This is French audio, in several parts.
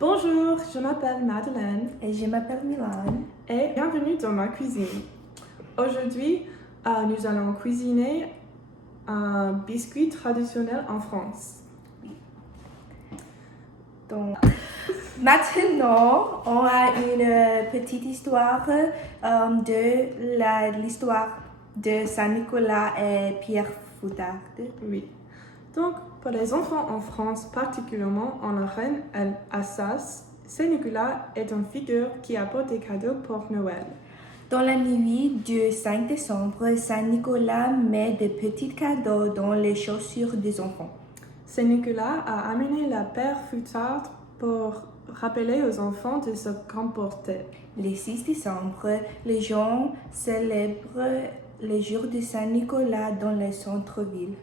Bonjour, je m'appelle Madeleine Et je m'appelle Milan. et bienvenue dans ma cuisine. Aujourd'hui, nous allons cuisiner un biscuit traditionnel en France. Donc, maintenant, on a une petite histoire de l'histoire de Saint-Nicolas et Pierre Foutarde. Oui. Donc, pour les enfants en France, particulièrement en la reine Assas, Saint-Nicolas est une figure qui apporte des cadeaux pour Noël. Dans la nuit du 5 décembre, Saint-Nicolas met des petits cadeaux dans les chaussures des enfants. Saint-Nicolas a amené la Père Foutarde pour rappeler aux enfants de se comporter. Le 6 décembre, les gens célèbrent le jour de Saint-Nicolas dans le centre-ville.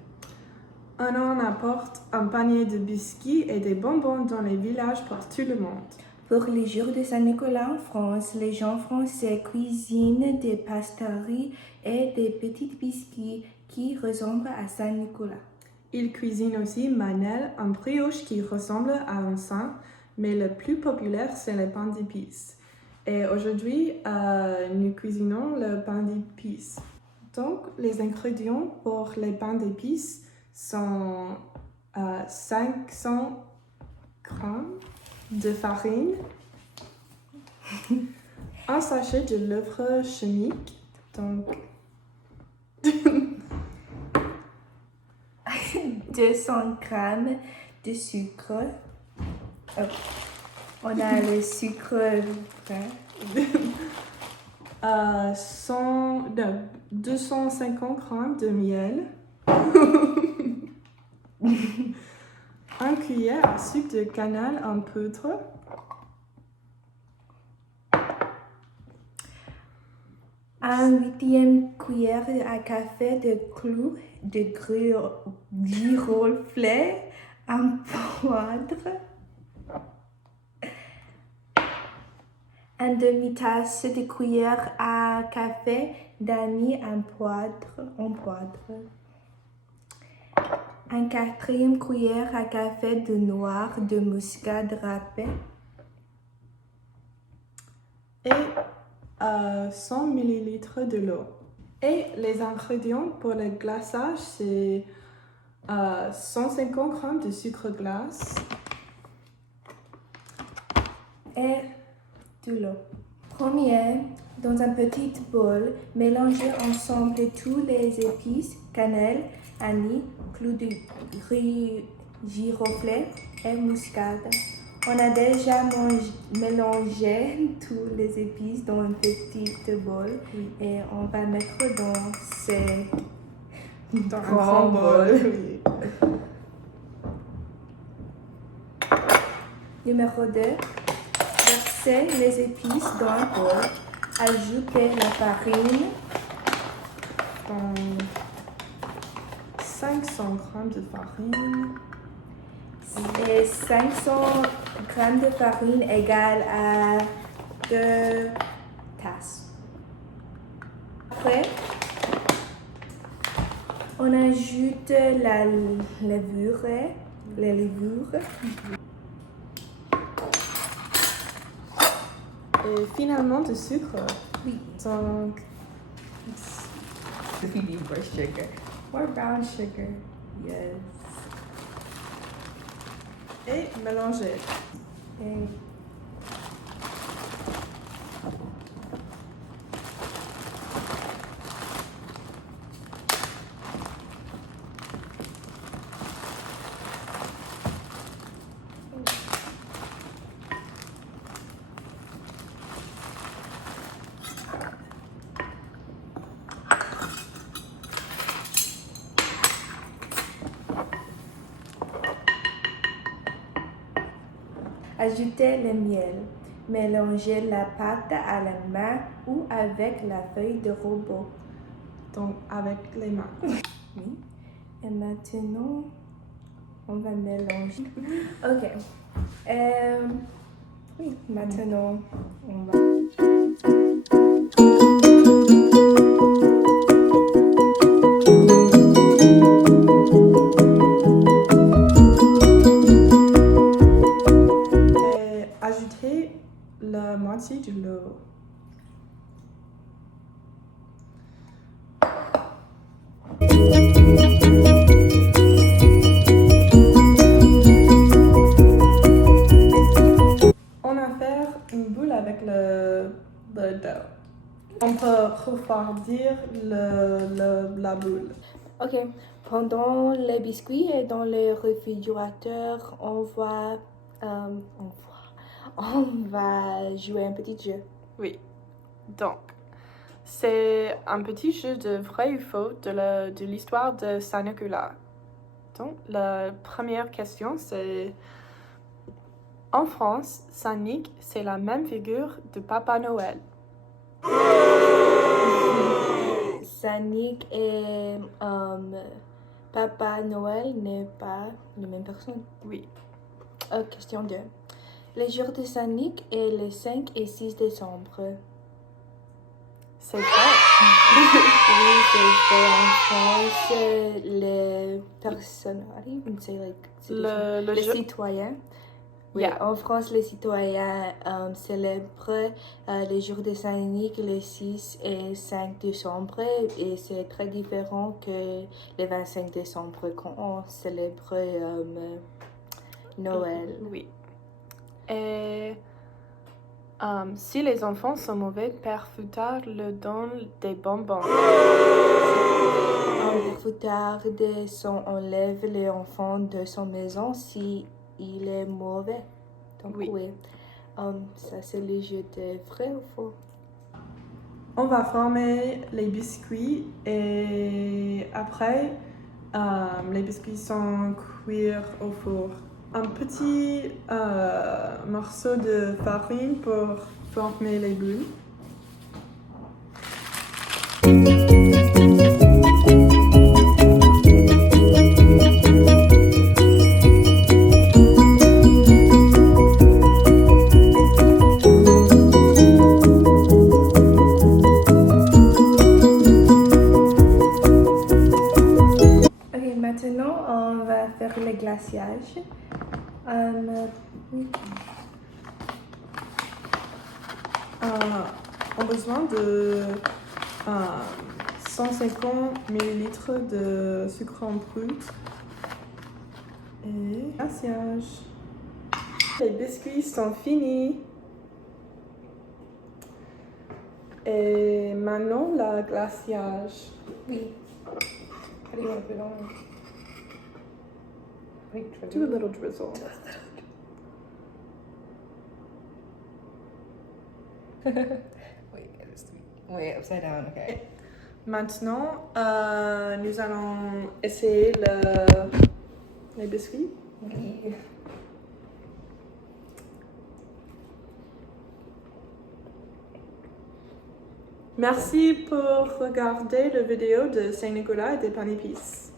On en apporte un panier de biscuits et des bonbons dans les villages pour tout le monde. Pour le jour de Saint-Nicolas en France, les gens français cuisinent des pastèques et des petits biscuits qui ressemblent à Saint-Nicolas. Ils cuisinent aussi manel, un brioche qui ressemble à un sein, mais le plus populaire, c'est le pain d'épices. Et aujourd'hui, nous cuisinons le pain d'épices. Donc, les ingrédients pour les pains d'épices sont 500 grammes de farine, un sachet de levure chimique, donc 200 grammes de sucre. Oh. On a le sucre brun. 250 grammes de miel, un cuillère à sucre de cannelle en poudre, un huitième cuillère à café de clous de girofle en poudre, une demi-tasse de cuillère à café d'anis en poudre, un quatrième cuillère à café de noix de muscade râpée et 100 ml de l'eau. Et les ingrédients pour le glaçage, c'est 150 grammes de sucre glace et de l'eau. Premier, dans un petit bol, mélangez ensemble tous les épices, cannelle, anis, clous de girofle et muscade. On a déjà mélangé tous les épices dans un petit bol et on va mettre dans ces grand bol. Oui. Numéro 2. Versez les épices dans un bol. Ajoutez la farine. 500 grammes de farine. Et 500 grammes de farine égale à 2 tasses. Après, on ajoute la levure, les levures. Et finalement du sucre. Oui. Donc, We need more sugar. More brown sugar. Yes. et mélanger. Okay. Ajoutez le miel. Mélangez la pâte à la main ou avec la feuille de robot. Donc, avec les mains. Oui. Et maintenant, on va mélanger. Ok. Oui, maintenant, on va. Ajoutez la moitié de l'eau. On va faire une boule avec le dough. On peut refroidir la boule. Ok, pendant les biscuits et dans le réfrigérateur, on va jouer un petit jeu. Oui. Donc, c'est un petit jeu de vrai ou faux de l'histoire de Saint-Nicolas. Donc, la première question, c'est... En France, Saint-Nic, c'est la même figure de Papa Noël. Saint-Nic et Papa Noël n'est pas la même personne. Oui. Question 2. Les jours de Saint-Nic est le 5 et 6 décembre. C'est vrai. Oui, c'est fait en France. Les personnes, I don't even say like les citoyens. Oui, Yeah. en France, les citoyens célèbrent les jours de Saint-Nic le 6 et 5 décembre et c'est très différent que le 25 décembre quand on célèbre Noël. Oui. Et si les enfants sont mauvais, Père Fouettard leur donne des bonbons. Père Fouettard enlève l'enfant de son maison si il est mauvais. Donc oui. Ça c'est le jeu de vrai ou faux. On va former les biscuits et après, les biscuits sont cuits au four. Un petit morceau de farine pour former les boules. Ok, maintenant on va faire le glaciage. On a besoin de 150 ml de sucre en brut et glaciage. Les biscuits sont finis. Et maintenant, le glaciage. Oui. How do you want to put it on? Do a little drizzle. Wait, upside down, okay. Maintenant, nous allons essayer les biscuits. Oui. Merci pour regarder la vidéo de Saint-Nicolas et des pains d'épices.